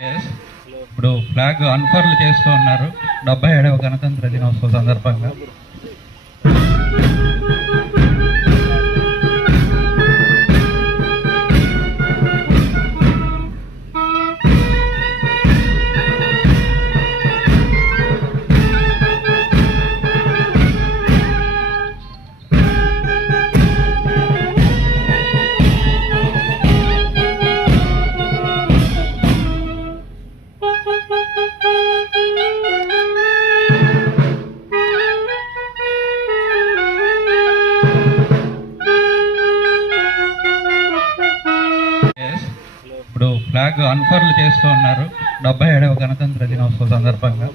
ఇప్పుడు ఫ్లాగ్ అన్ఫర్లు చేస్తూ ఉన్నారు 77వ గణతంత్ర దినోత్సవ సందర్భంగా. ఇప్పుడు ఫ్లాగ్ అన్ఫర్లు చేస్తూ ఉన్నారు 77వ గణతంత్ర దినోత్సవ సందర్భంగా.